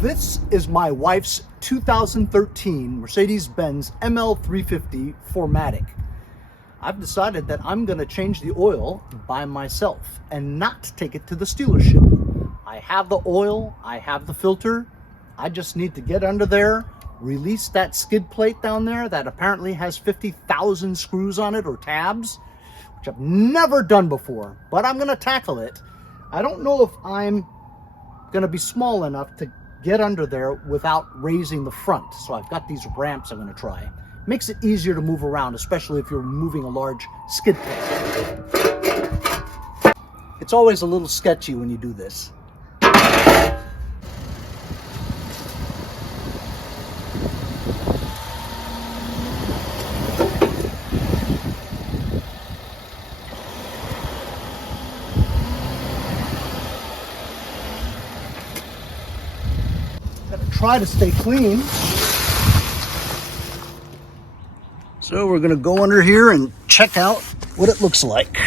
This is my wife's 2013 Mercedes Benz ML350 4Matic. I've decided that I'm going to change the oil by myself and not take it to the dealership. I have the oil, I have the filter. I just need to get under there, release that skid plate down there that apparently has 50,000 screws on it or tabs, which I've never done before, but I'm going to tackle it. I don't know if I'm going to be small enough to get under there without raising the front. So I've got these ramps I'm going to try. Makes it easier to move around, especially if you're moving a large skid plate. It's always a little sketchy when you do this. Try to stay clean. So we're going to go under here and check out what it looks like.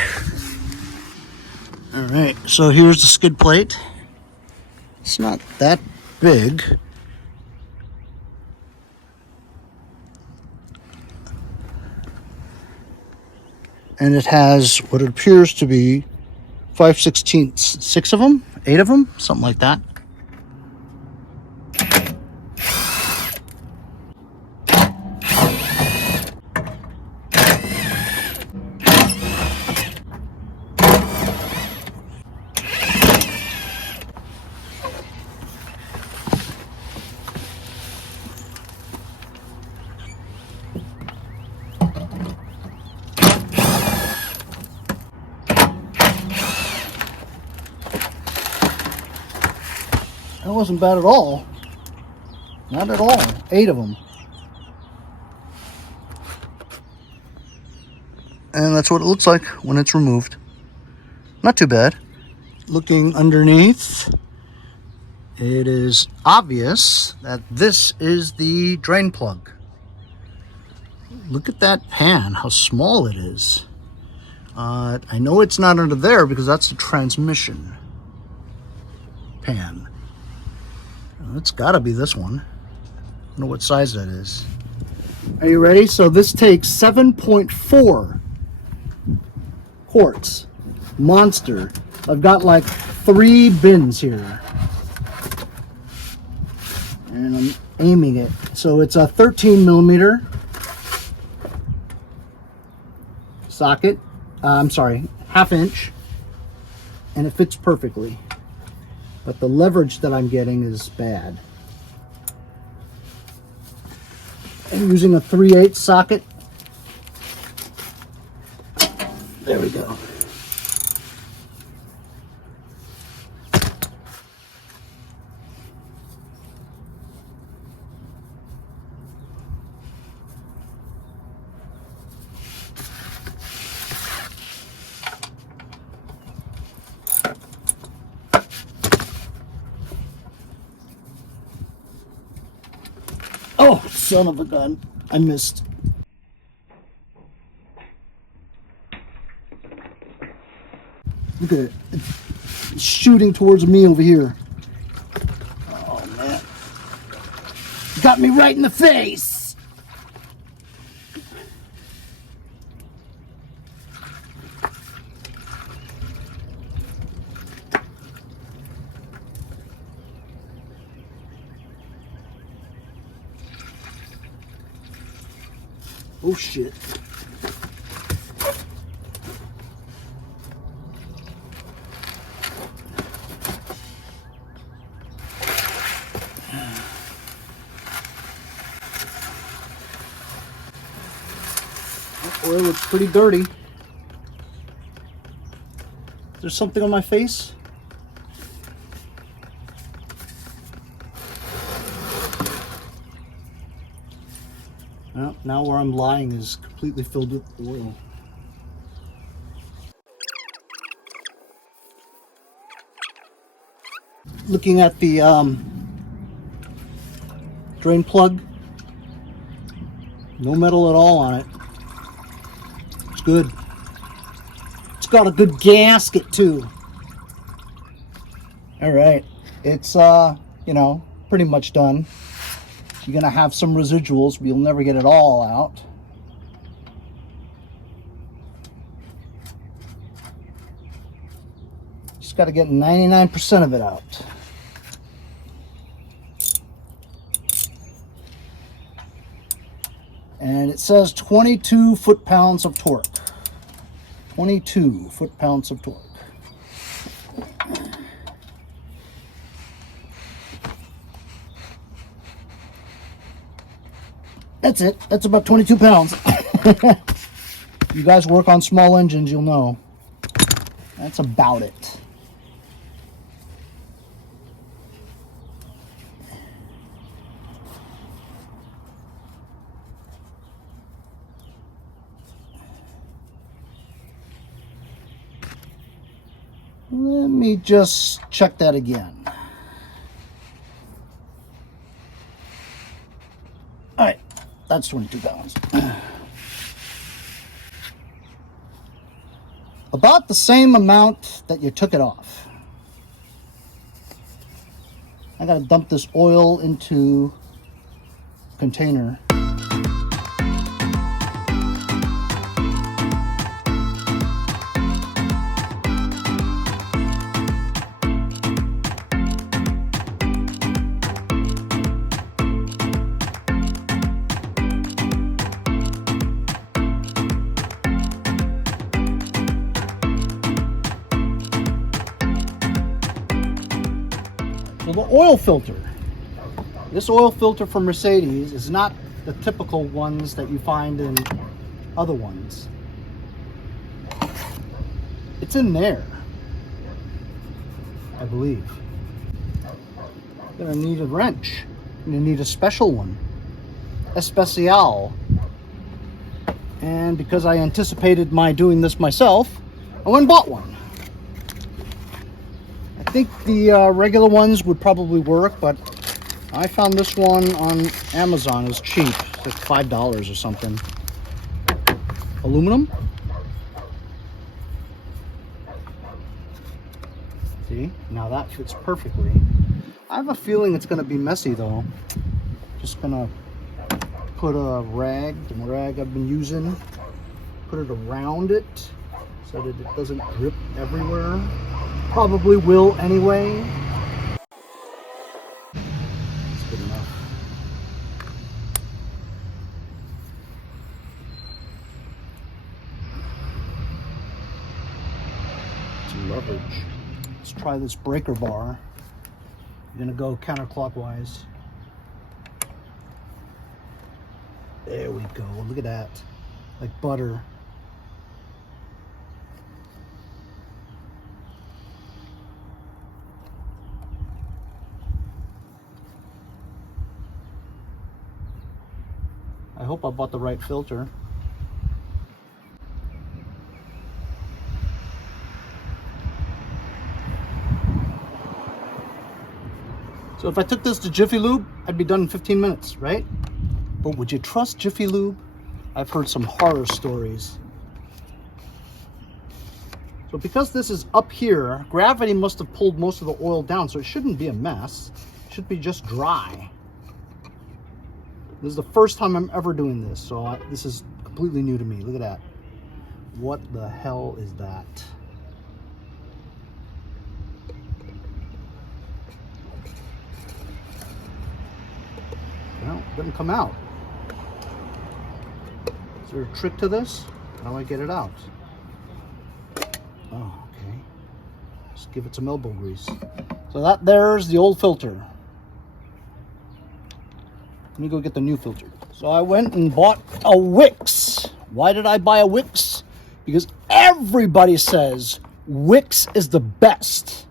All right, so here's the skid plate. It's not that big. And it has what it appears to be 5/16, 6 of them, 8 of them, something like that. That wasn't bad at all. Not at all. 8 of them. And that's what it looks like when it's removed. Not too bad. Looking underneath, it is obvious that this is the drain plug. Look at that pan, how small it is. I know it's not under there because that's the transmission pan. It's got to be this one. I don't know what size that is. Are you ready? So this takes 7.4 quarts. Monster. I've got like 3 bins here. And I'm aiming it. So it's a 13 millimeter socket. I'm sorry, 1/2 inch. And it fits perfectly. But the leverage that I'm getting is bad. I'm using a 3/8 socket. There we go. Oh, son of a gun. I missed. Look at it. It's shooting towards me over here. Oh, man. Got me right in the face. Oh shit. That oil looks pretty dirty. There's something on my face? Well, now where I'm lying is completely filled with oil. Looking at the drain plug, no metal at all on it. It's good. It's got a good gasket too. All right, it's you know, pretty much done. You're gonna have some residuals, but you'll never get it all out. Just got to get 99% of it out. And it says 22 foot-pounds of torque. 22 foot-pounds of torque. That's it. That's about 22 pounds. You guys work on small engines, you'll know. That's about it. Let me just check that again. All right, that's 22 pounds. About the same amount that you took it off. I gotta dump this oil into a container. So the oil filter, this oil filter from Mercedes is not the typical ones that you find in other ones. It's in there, I believe. You're gonna need a wrench. You're gonna need a special one, especial. And because I anticipated my doing this myself, I went and bought one. I think the regular ones would probably work, but I found this one on Amazon. It was cheap. It's like $5 or something. Aluminum. See? Now that fits perfectly. I have a feeling it's going to be messy though. Just going to put a rag, the rag I've been using, put it around it so that it doesn't drip everywhere. Probably will anyway. That's good enough. Some leverage. Let's try this breaker bar. I'm gonna go counterclockwise. There we go. Look at that. Like butter. I hope I bought the right filter. So if I took this to Jiffy Lube, I'd be done in 15 minutes, right? But would you trust Jiffy Lube? I've heard some horror stories. So because this is up here, gravity must have pulled most of the oil down, so it shouldn't be a mess. It should be just dry. This is the first time I'm ever doing this, so this is completely new to me. Look at that. What the hell is that? Well, it doesn't come out. Is there a trick to this? How do I get it out? Oh, okay. Just give it some elbow grease. So there's the old filter. Let me go get the new filter. So I went and bought a Wix. Why did I buy a Wix? Because everybody says Wix is the best.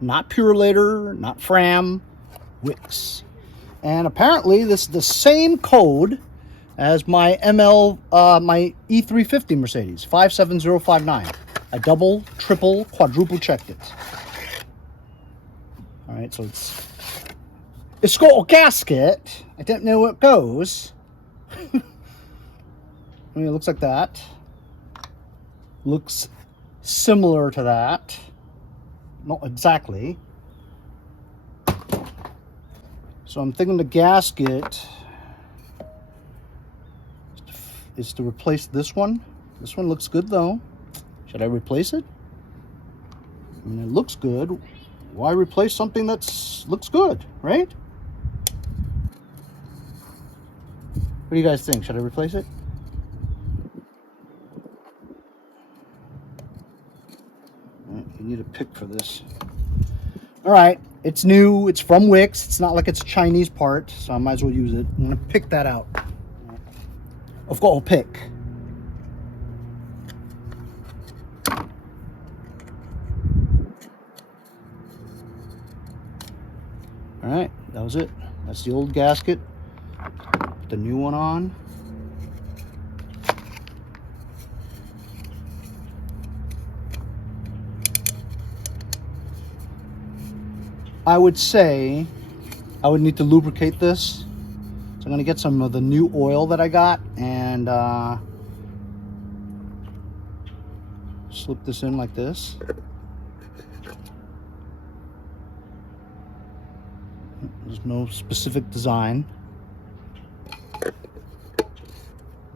Not Purelator, not Fram, Wix. And apparently this is the same code as my my E350 Mercedes, 57059. I double, triple, quadruple checked it. All right, so it's got a gasket. I don't know where it goes. I mean, it looks like that. Looks similar to that. Not exactly. So I'm thinking the gasket is to replace this one. This one looks good though. Should I replace it? I mean, it looks good. Why replace something that looks good, right? What do you guys think? Should I replace it? You need a pick for this. All right, it's new. It's from Wix. It's not like it's a Chinese part, so I might as well use it. I'm gonna pick that out. I've got a pick. All right, that was it. That's the old gasket. Put the new one on. I would say I would need to lubricate this. So I'm going to get some of the new oil that I got and slip this in like this. There's no specific design.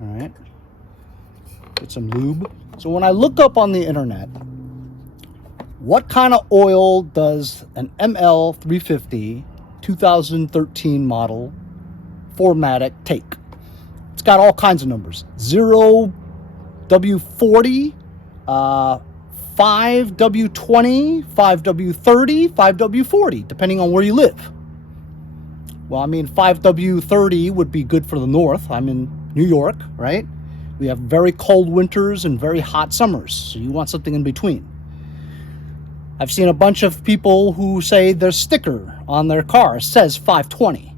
All right. Get some lube. So when I look up on the internet, what kind of oil does an ML350 2013 model 4Matic take? It's got all kinds of numbers. 0 W40, 5 W20, 5 W30, 5 W40, depending on where you live. Well, I mean, 5 W30 would be good for the north. I'm in New York, right? We have very cold winters and very hot summers, so you want something in between. I've seen a bunch of people who say their sticker on their car says 520.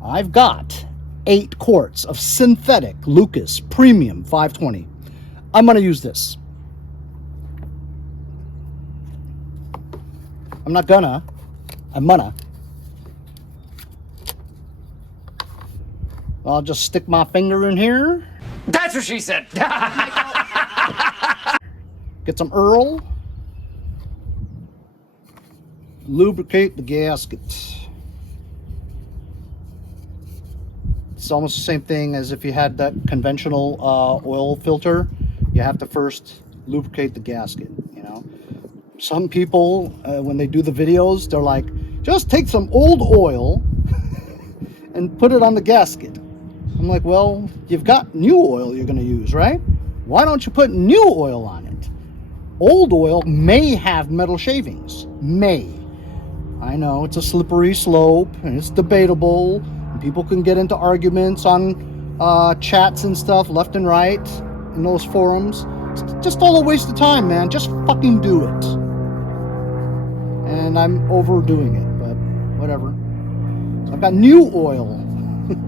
I've got 8 quarts of synthetic Lucas Premium 520. I'm going to use this. I'm not gonna. I'm gonna. I'll just stick my finger in here. That's what she said. Get some Earl. Lubricate the gasket. It's almost the same thing as if you had that conventional oil filter. You have to first lubricate the gasket, you know. Some people, when they do the videos, they're like, just take some old oil and put it on the gasket. I'm like, well, you've got new oil you're going to use, right? Why don't you put new oil on it? Old oil may have metal shavings. May. I know it's a slippery slope and it's debatable. And people can get into arguments on chats and stuff left and right in those forums. It's just all a waste of time, man. Just fucking do it. And I'm overdoing it, but whatever. So I've got new oil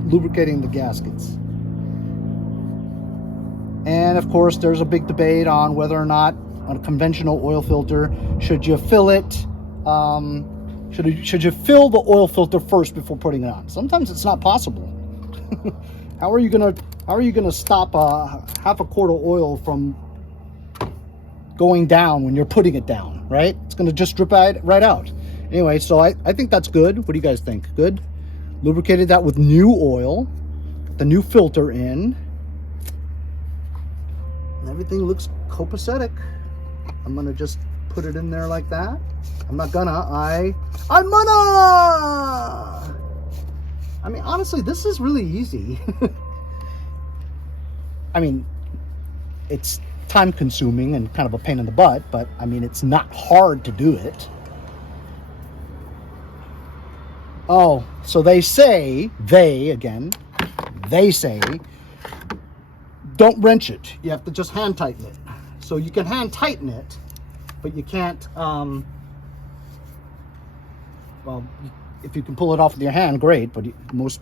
lubricating the gaskets. And of course, there's a big debate on whether or not on a conventional oil filter, should you fill it? Should you fill the oil filter first before putting it on? Sometimes it's not possible. How are you gonna stop half a quart of oil from going down when you're putting it down, right? It's gonna just drip right out. Anyway, so I think that's good. What do you guys think? Good? Lubricated that with new oil, put the new filter in, and everything looks copacetic. I'm gonna just put it in there like that. I'm not gonna, I'm gonna! I mean, honestly, this is really easy. I mean, it's time consuming and kind of a pain in the butt, but I mean, it's not hard to do it. Oh, so they say, they say, don't wrench it. You have to just hand tighten it. So you can hand tighten it, but you can't, well, if you can pull it off with your hand, great, but most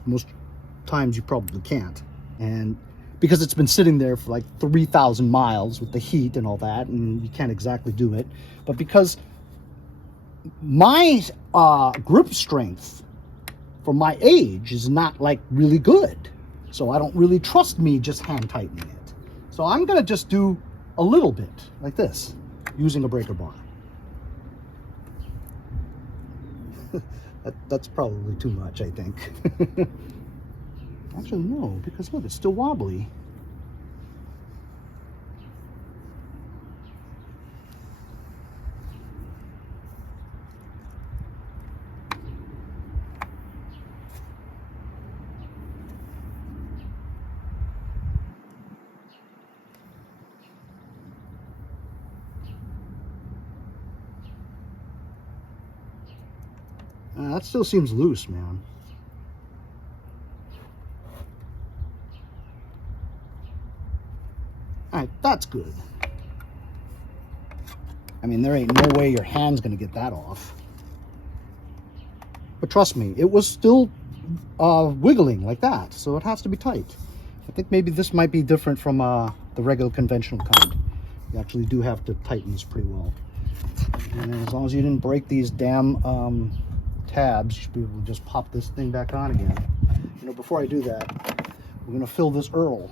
times you probably can't. And because it's been sitting there for like 3,000 miles with the heat and all that, and you can't exactly do it. But because my grip strength for my age is not like really good, so I don't really trust me just hand tightening it. So I'm gonna just do a little bit like this using a breaker bar. That's probably too much, I think. Actually, no, because look, it's still wobbly. That still seems loose, man. All right, that's good. I mean, there ain't no way your hand's gonna get that off. But trust me, it was still wiggling like that, so it has to be tight. I think maybe this might be different from the regular conventional kind. You actually do have to tighten this pretty well. And as long as you didn't break these damn tabs, you should be able to just pop this thing back on again. You know, before I do that, we're gonna fill this Earl.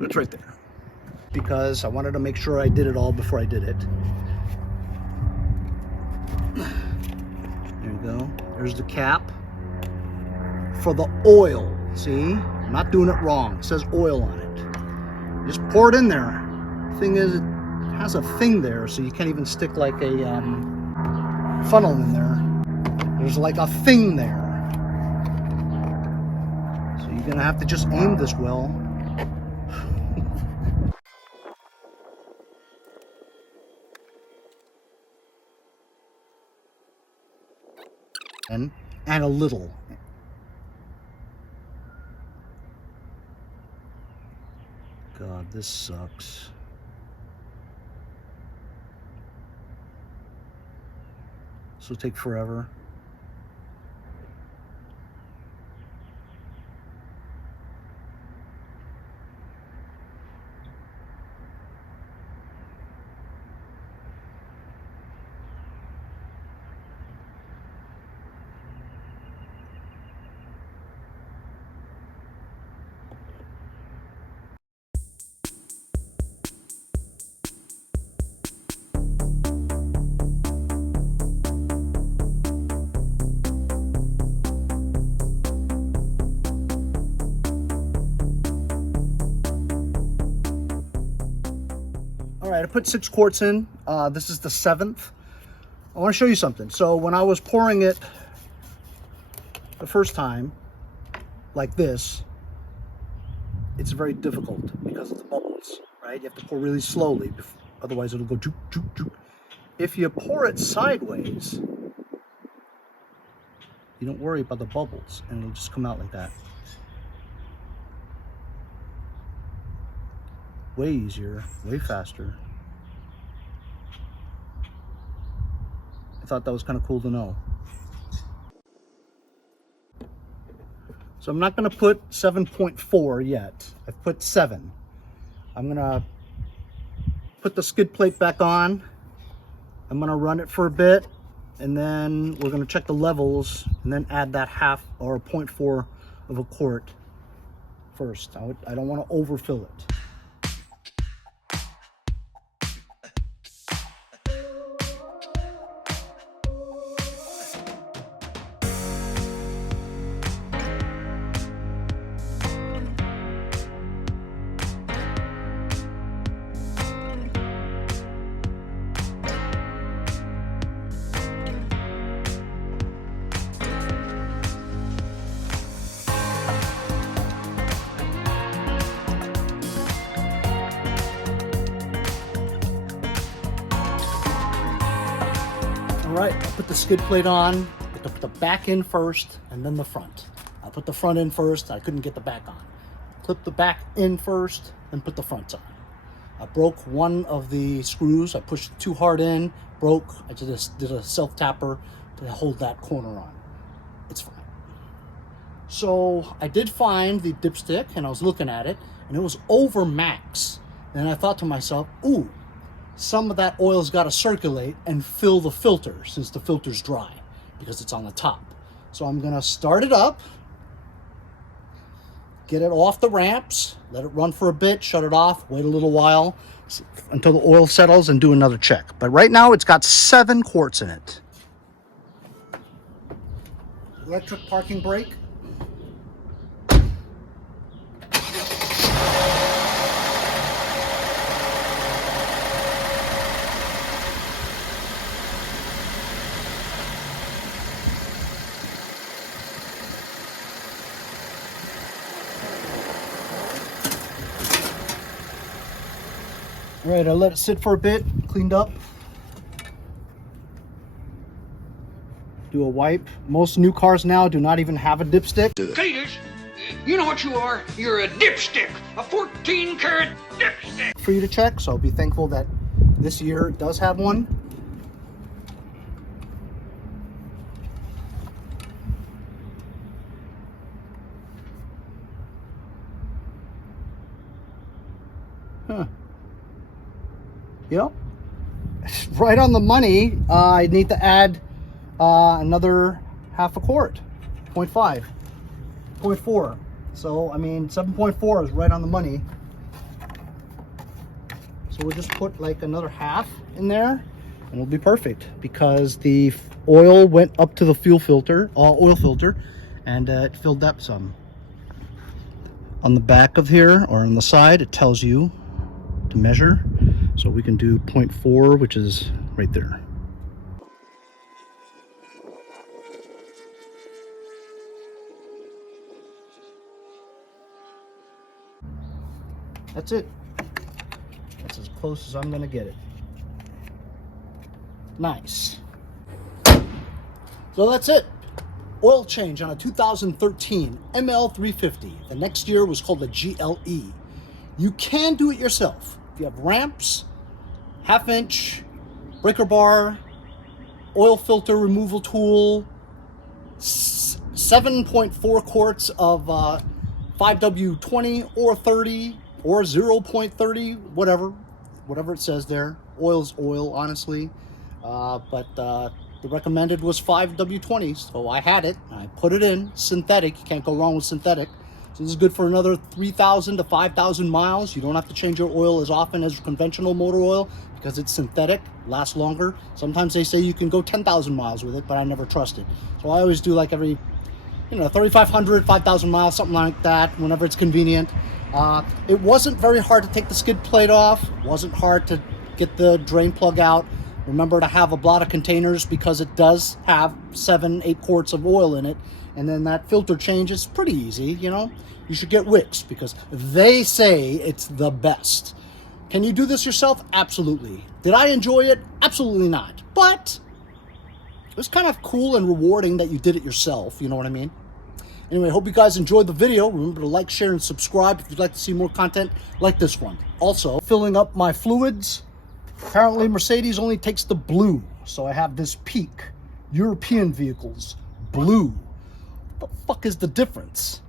It's right there. Because I wanted to make sure I did it all before I did it. There you go. There's the cap for the oil. See? I'm not doing it wrong. It says oil on it. Just pour it in there. The thing is, it has a thing there, so you can't even stick like a funnel in there. There's like a thing there. So you're gonna have to just aim this well. And a little. God, this sucks. This will take forever. All right, I put 6 quarts in. This is the 7th. I want to show you something. So when I was pouring it the first time, like this, it's very difficult because of the bubbles, right? You have to pour really slowly, otherwise it'll go juke, juke, juke. If you pour it sideways, you don't worry about the bubbles, and it'll just come out like that. Way easier, way faster. I thought that was kind of cool to know. So I'm not going to put 7.4 yet. I've put 7. I'm going to put the skid plate back on. I'm going to run it for a bit, and then we're going to check the levels and then add that 1/2 or 0.4 of a quart first. I don't want to overfill it. All right, I'll put the skid plate on, put the back in first and then the front. I'll put the front in first, I couldn't get the back on. Clip the back in first, then put the front on. I broke one of the screws, I pushed too hard in, broke. I just did a self-tapper to hold that corner on. It's fine. So I did find the dipstick and I was looking at it and it was over max. And I thought to myself, ooh, some of that oil's got to circulate and fill the filter since the filter's dry because it's on the top. So I'm gonna start it up, get it off the ramps, let it run for a bit, shut it off, wait a little while until the oil settles and do another check. But right now it's got 7 quarts in it. electric parking brake. All right, I let it sit for a bit, cleaned up. Do a wipe. Most new cars now do not even have a dipstick. Cletus, you know what you are? You're a dipstick, a 14-karat dipstick. For you to check, so be thankful that this year it does have one. Huh. Yep. Right on the money. I need to add another half a quart, 0.5, 0.4. So, I mean, 7.4 is right on the money. So we'll just put like another half in there and it'll be perfect because the oil went up to the fuel filter, oil filter, and it filled up some. On the back of here or on the side, it tells you to measure. So we can do 0.4, which is right there. That's it. That's as close as I'm gonna get it. Nice. So that's it. Oil change on a 2013 ML350. The next year was called the GLE. You can do it yourself. If you have ramps, half-inch, breaker bar, oil filter removal tool, 7.4 quarts of 5W20 or 30 or 0.30, whatever it says there. Oil's oil, honestly. But the recommended was 5W20, so I had it. I put it in, synthetic. You can't go wrong with synthetic. So this is good for another 3,000 to 5,000 miles. You don't have to change your oil as often as conventional motor oil because it's synthetic, lasts longer. Sometimes they say you can go 10,000 miles with it, but I never trust it. So I always do like every, 3,500, 5,000 miles, something like that, whenever it's convenient. It wasn't very hard to take the skid plate off. It wasn't hard to get the drain plug out. Remember to have a lot of containers because it does have 7-8 quarts of oil in it. And then that filter change is pretty easy, You should get Wix because they say it's the best. Can you do this yourself? Absolutely. Did I enjoy it? Absolutely not. But it was kind of cool and rewarding that you did it yourself, you know what I mean? Anyway, I hope you guys enjoyed the video. Remember to like, share, and subscribe if you'd like to see more content like this one. Also, filling up my fluids. Apparently, Mercedes only takes the blue. So I have this Peak. European vehicles. Blue. What the fuck is the difference?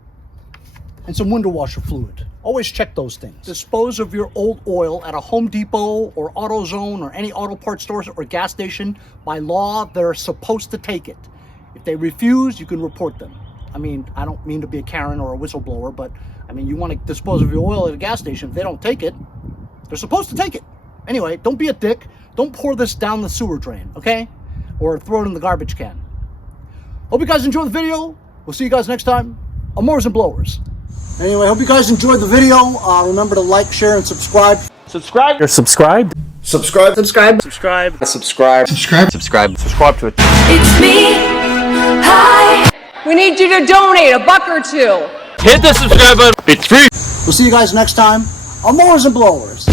And some window washer fluid. Always check those things. Dispose of your old oil at a Home Depot or AutoZone or any auto parts stores or gas station. By law, they're supposed to take it. If they refuse, you can report them. I mean, I don't mean to be a Karen or a whistleblower, but I mean, you want to dispose of your oil at a gas station. If they don't take it, they're supposed to take it. Anyway, don't be a dick. Don't pour this down the sewer drain, okay? Or throw it in the garbage can. Hope you guys enjoyed the video. We'll see you guys next time on Mowers and Blowers. Anyway, hope you guys enjoyed the video. Remember to like, share, and subscribe. Subscribe. You're subscribed. Subscribe. Subscribe. Subscribe. Subscribe. Subscribe. Subscribe. Subscribe to it. It's me. Hi. We need you to donate $1 or $2. Hit the subscribe button. It's free. We'll see you guys next time on Mowers and Blowers.